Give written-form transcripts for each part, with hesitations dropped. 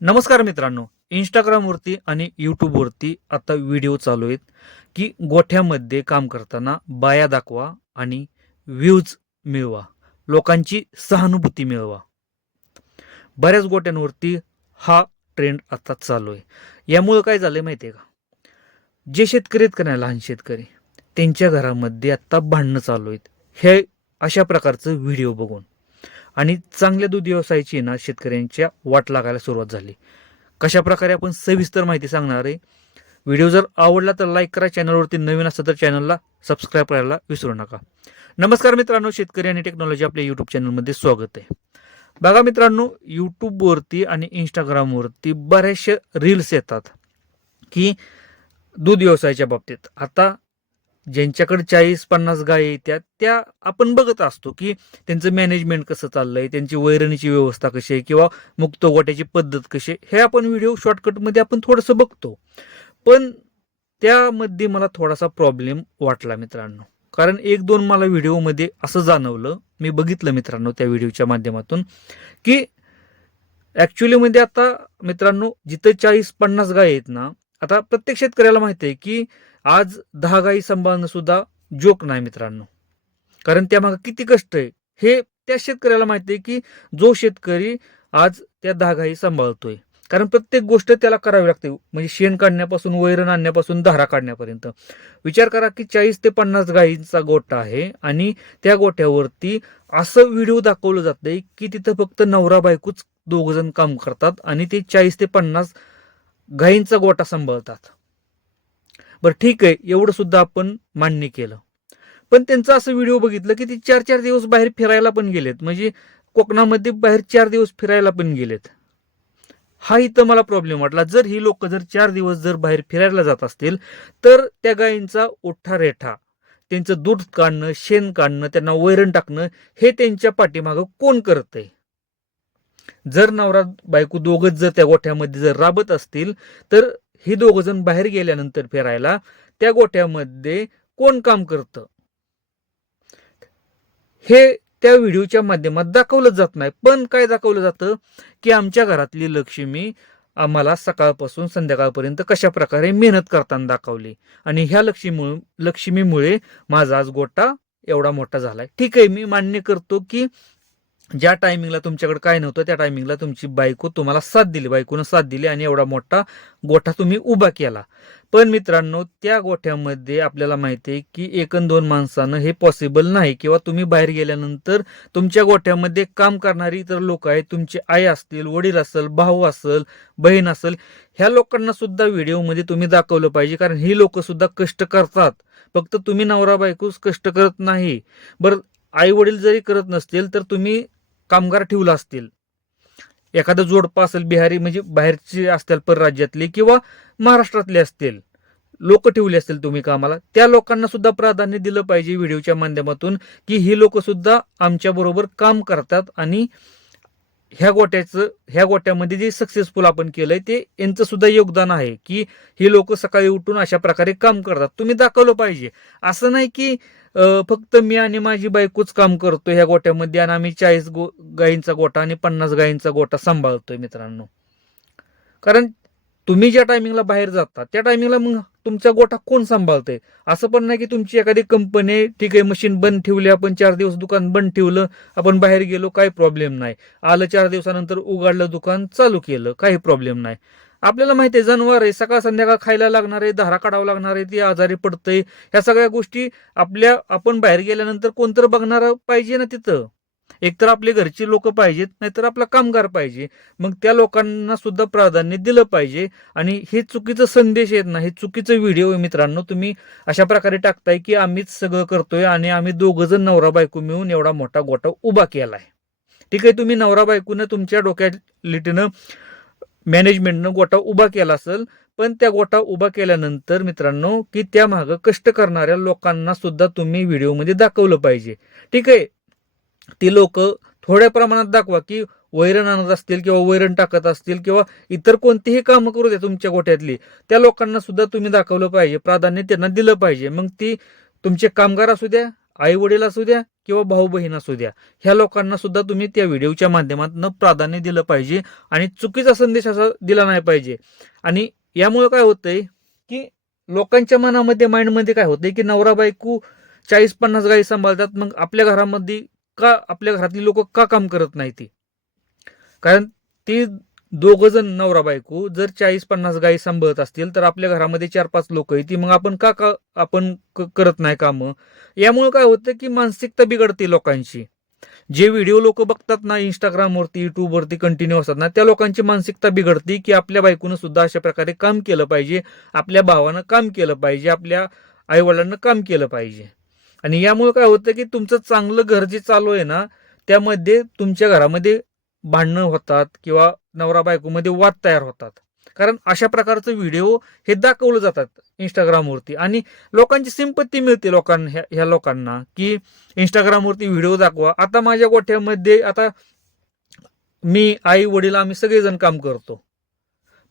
नमस्कार मित्रांनो, इंस्टाग्रामवरती आणि यूट्यूबवरती आता व्हिडिओ चालू आहेत की गोठ्यामध्ये काम करताना बाया दाखवा आणि व्ह्यूज मिळवा, लोकांची सहानुभूती मिळवा. बऱ्याच गोट्यांवरती हा ट्रेंड आता चालू आहे. यामुळं काय झालंय माहिती आहे का, जे शेतकरी आहेत का नाही, लहान शेतकरी, त्यांच्या घरामध्ये आता भांडणं चालू आहेत हे अशा प्रकारचं व्हिडिओ बघून. आणि चांगल्या दूध व्यवसायाची ना शेतकऱ्यांच्या वाट लागायला सुरुवात झाली. कशा प्रकारे आपण सविस्तर माहिती सांगणार आहे. व्हिडिओ जर आवडला तर लाईक करा, चॅनलवरती नवीन असेल तर चॅनलला सबस्क्राईब करायला विसरू नका. नमस्कार मित्रांनो, शेतकरी आणि टेक्नॉलॉजी आपल्या यूट्यूब चॅनलमध्ये स्वागत आहे. बघा मित्रांनो, यूट्यूबवरती आणि इंस्टाग्रामवरती बरेचसे रील्स येतात की दूध व्यवसायाच्या बाबतीत. आता ज्यांच्याकडे 40-50 गायी येतात त्या आपण बघत असतो की त्यांचं मॅनेजमेंट कसं चाललंय, त्यांची वैरणीची व्यवस्था कशी आहे किंवा मुक्त गोट्याची पद्धत कशी आहे, हे आपण व्हिडिओ शॉर्टकटमध्ये आपण थोडंसं बघतो. पण त्यामध्ये मला थोडासा प्रॉब्लेम वाटला मित्रांनो. कारण 1-2 मला व्हिडिओमध्ये असं जाणवलं, मी बघितलं मित्रांनो त्या व्हिडिओच्या माध्यमातून, की ॲक्च्युलीमध्ये आता मित्रांनो जिथं 40-50 गायी आहेत ना, आता प्रत्येक शेतकऱ्याला माहिती आहे की आज 10 गायी सांभाळणं सुद्धा जोक नाही मित्रांनो. कारण त्यामागे किती कष्ट आहे हे त्या शेतकऱ्याला माहिती आहे, की जो शेतकरी आज त्या 10 गायी सांभाळतोय. कारण प्रत्येक गोष्ट त्याला करावी लागते, म्हणजे शेण काढण्यापासून, वैरण आणण्यापासून, धारा काढण्यापर्यंत. विचार करा की 40 ते 50 गायींचा गोठा आहे आणि त्या गोठ्यावरती असं व्हिडिओ दाखवलं जातंय की तिथं फक्त नवरा बायकोच दोघ जण काम करतात आणि ते 40 ते 50 गायींचा गोठा सांभाळतात. बरं ठीक आहे, एवढं सुद्धा आपण मान्य केलं. पण त्यांचं असं व्हिडिओ बघितलं की ते 4-4 दिवस बाहेर फिरायला पण गेलेत, म्हणजे कोकणामध्ये बाहेर 4 दिवस फिरायला पण गेलेत. हा इथं मला प्रॉब्लेम वाटला. जर ही लोक जर 4 दिवस जर बाहेर फिरायला जात असतील तर त्या गायींचा उठ्ठा रेठा, त्यांचं दूध काढणं, शेण काढणं, त्यांना वैरण टाकणं, हे त्यांच्या पाठीमागं कोण करतंय? जर नवरा बायको दोघच जर त्या गोठ्यामध्ये जर राबत असतील तर ही दोघ जण बाहेर गेल्यानंतर फिरायला त्या गोठ्यामध्ये कोण काम करतं हे त्या व्हिडिओच्या माध्यमात दाखवलं जात नाही. पण काय दाखवलं जातं की आमच्या घरातली लक्ष्मी आम्हाला सकाळपासून संध्याकाळपर्यंत कशा प्रकारे मेहनत करताना दाखवली आणि ह्या लक्ष्मीमुळे माझा आज गोठा एवढा मोठा झालाय. ठीक आहे, मी मान्य करतो की ज्या टायमिंगला तुमच्याकडे काय नव्हतं त्या टायमिंगला तुमची बायको तुम्हाला साथ दिली, बायकोनं साथ दिली आणि एवढा मोठा गोठा तुम्ही उभा केला. पण मित्रांनो, त्या गोठ्यामध्ये आपल्याला माहिती आहे की 1-2 माणसानं हे पॉसिबल नाही, किंवा तुम्ही बाहेर गेल्यानंतर तुमच्या गोठ्यामध्ये काम करणारी इतर लोक आहेत, तुमची आई असतील, वडील असेल, भाऊ असेल, बहीण असेल, ह्या लोकांना सुद्धा व्हिडिओमध्ये तुम्ही दाखवलं पाहिजे. कारण ही लोक सुद्धा कष्ट करतात, फक्त तुम्ही नवरा बायकोच कष्ट करत नाही. बरं, आई वडील जरी करत नसतील तर तुम्ही कामगार ठेवला असतील, एखादं जोडपं असेल बिहारी, म्हणजे बाहेरचे असतील परराज्यातले किंवा महाराष्ट्रातले असतील लोक ठेवले असतील तुम्ही कामाला, त्या लोकांना सुद्धा प्राधान्य दिलं पाहिजे व्हिडिओच्या माध्यमातून, की ही लोक सुद्धा आमच्या बरोबर काम करतात आणि ह्या गोट्यामध्ये जे सक्सेसफुल आपण केलंय ते यांचं सुद्धा योगदान आहे, की ही लोक सकाळी उठून अशा प्रकारे काम करतात. तुम्ही दाखवलं पाहिजे. असं नाही की फक्त मी आणि माझी बायकोच काम करतो ह्या गोट्यामध्ये आणि आम्ही 40 गायींचा गोठा आणि 50 गायींचा गोठा सांभाळतोय मित्रांनो. कारण तुम्ही ज्या टायमिंगला बाहेर जाता त्या टायमिंगला मग तुमचा गोठा कोण सांभाळतंय? असं पण नाही की तुमची एखादी कंपनी, ठीक आहे, मशीन बंद ठेवली, आपण 4 दिवस दुकान बंद ठेवलं, आपण बाहेर गेलो, काही प्रॉब्लेम नाही. आलं 4 दिवसानंतर उघडलं दुकान, चालू केलं, काही प्रॉब्लेम नाही. आपल्याला माहिती आहे जनावर आहे, सकाळ संध्याकाळ खायला लागणार आहे, धारा काढावं लागणार आहे, ती आजारी पडतंय, ह्या सगळ्या गोष्टी आपण बाहेर गेल्यानंतर कोणतर बघणार पाहिजे ना तिथं. एकतर आपले घरचे लोक पाहिजेत, नाहीतर आपला कामगार पाहिजे. मग त्या लोकांना सुद्धा प्राधान्य दिलं पाहिजे. आणि हे चुकीचं संदेश आहेत ना, हे चुकीचं व्हिडिओ आहे मित्रांनो. तुम्ही अशा प्रकारे टाकताय की आम्हीच सगळं करतोय आणि आम्ही दोघं जण नवरा बायको मिळून एवढा मोठा गोठा उभा केलाय. ठीक आहे, तुम्ही नवरा बायकोनं तुमच्या डोक्यालिटीनं, मॅनेजमेंटनं गोठा उभा केला असेल, पण त्या गोठा उभा केल्यानंतर मित्रांनो की त्या मागं कष्ट करणाऱ्या लोकांना सुद्धा तुम्ही व्हिडिओमध्ये दाखवलं पाहिजे. ठीक आहे, ती लोक थोड्या प्रमाणात दाखवा, की वैरण आणत असतील किंवा वैरण टाकत असतील किंवा इतर कोणतीही कामं करू द्या तुमच्या गोठ्यातली, त्या लोकांना सुद्धा तुम्ही दाखवलं पाहिजे, प्राधान्य त्यांना दिलं पाहिजे. मग ती तुमचे कामगार असू द्या, आई वडील असू द्या किंवा भाऊ बहीण असू द्या, ह्या लोकांना सुद्धा तुम्ही त्या व्हिडिओच्या माध्यमातून प्राधान्य दिलं पाहिजे आणि चुकीचा संदेश असा दिला नाही पाहिजे. आणि यामुळे काय होतंय की लोकांच्या मनामध्ये माइंडमध्ये काय होतंय की नवरा बायको 40-50 गायी सांभाळतात, मग आपल्या घरामध्ये का आपल्या घरातली लोक का काम करत नाही ती? कारण ती दोघ जण नवरा बायको जर 40-50 गायी सांभाळत असतील तर आपल्या घरामध्ये 4-5 लोक आहेत, ती मग आपण का आपण करत नाही कामं? यामुळे काय होतं की मानसिकता बिघडते लोकांची. जे व्हिडिओ लोक बघतात ना इंस्टाग्रामवरती, युट्यूबवरती कंटिन्यू असतात ना, त्या लोकांची मानसिकता बिघडते की आपल्या बायकोनं सुद्धा अशा प्रकारे काम केलं पाहिजे, आपल्या भावानं काम केलं पाहिजे, आपल्या आईवडिलांना काम केलं पाहिजे. आणि यामुळे काय होतं की तुमचं चांगलं घर जे चालू आहे ना, त्यामध्ये तुमच्या घरामध्ये भांडणं होतात किंवा नवरा बायकोमध्ये वाद तयार होतात. कारण अशा प्रकारचे व्हिडिओ हे दाखवले जातात इंस्टाग्रामवरती आणि लोकांची सिंपत्ती मिळते ह्या लोकांना की इंस्टाग्रामवरती व्हिडिओ दाखवा. आता माझ्या गोठ्यामध्ये आता मी, आई वडील आम्ही सगळेजण काम करतो,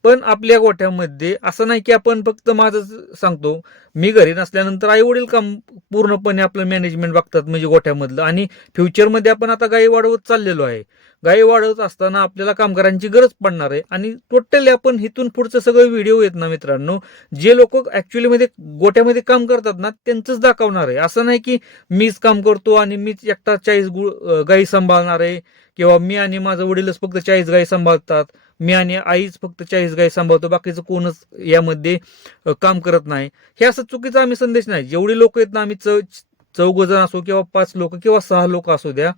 पण आपल्या गोठ्यामध्ये असं नाही की आपण फक्त माझं सांगतो, मी घरी नसल्यानंतर आई वडील काम पूर्णपणे आपलं मॅनेजमेंट बघतात म्हणजे गोठ्यामधलं. आणि फ्युचरमध्ये आपण आता गायी वाढवत चाललेलो आहे. गायी वाढवत असताना आपल्याला कामगारांची गरज पडणार आहे आणि टोटली आपण इथून पुढचं सगळं व्हिडिओ आहेत ना मित्रांनो, जे लोक ऍक्च्युअली मध्ये गोठ्यामध्ये काम करतात ना त्यांचंच दाखवणार आहे. असं नाही की मीच काम करतो आणि मीच एकटा 40 गायी सांभाळणार आहे किंवा मी आणि माझं वडीलच फक्त 40 गायी सांभाळतात, मी आणि आईच फक्त 40 गायी सांभाळतो, बाकीचं कोणच यामध्ये काम करत नाही. हे असं चुकीचा आम्ही संदेश नाही. जेवढी लोक आहेत ना, आम्ही 4 जण असो किंवा 5 लोक किंवा 6 लोक असू द्या,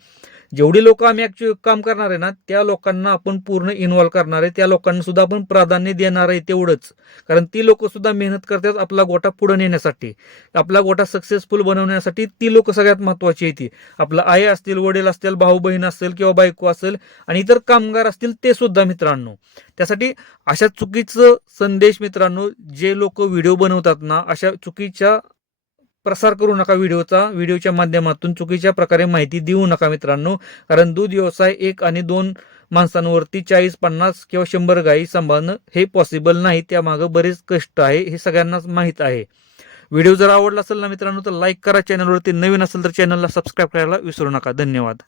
जेवढी लोक आम्ही ऍक्च्युअली काम करणार आहे ना त्या लोकांना आपण पूर्ण इन्व्हॉल्व करणार आहे, त्या लोकांना सुद्धा आपण प्राधान्य देणार आहे तेवढंच. कारण ती लोक सुद्धा मेहनत करतात आपला गोठा पुढे नेण्यासाठी, आपला गोठा सक्सेसफुल बनवण्यासाठी. ती लोक सगळ्यात महत्वाची येते. आपला आई असतील, वडील असतील, भाऊ बहीण असतील किंवा बायको असेल आणि इतर कामगार असतील ते सुद्धा मित्रांनो. त्यासाठी अशा चुकीचं संदेश मित्रांनो, जे लोक व्हिडिओ बनवतात ना, अशा चुकीच्या प्रसार करू नका व्हिडिओच्या माध्यमातून चुकीच्या प्रकारे माहिती देऊ नका मित्रांनो. कारण दूध व्यवसाय 1 आणि 2 माणसांवरती 40-50 किंवा 100 गायी सांभाळणं हे पॉसिबल नाही. त्यामागं बरेच कष्ट आहे, हे सगळ्यांनाच माहीत आहे. व्हिडिओ जर आवडला असेल ना मित्रांनो तर लाईक करा, चॅनलवरती नवीन असेल तर चॅनलला सबस्क्राईब करायला विसरू नका. धन्यवाद.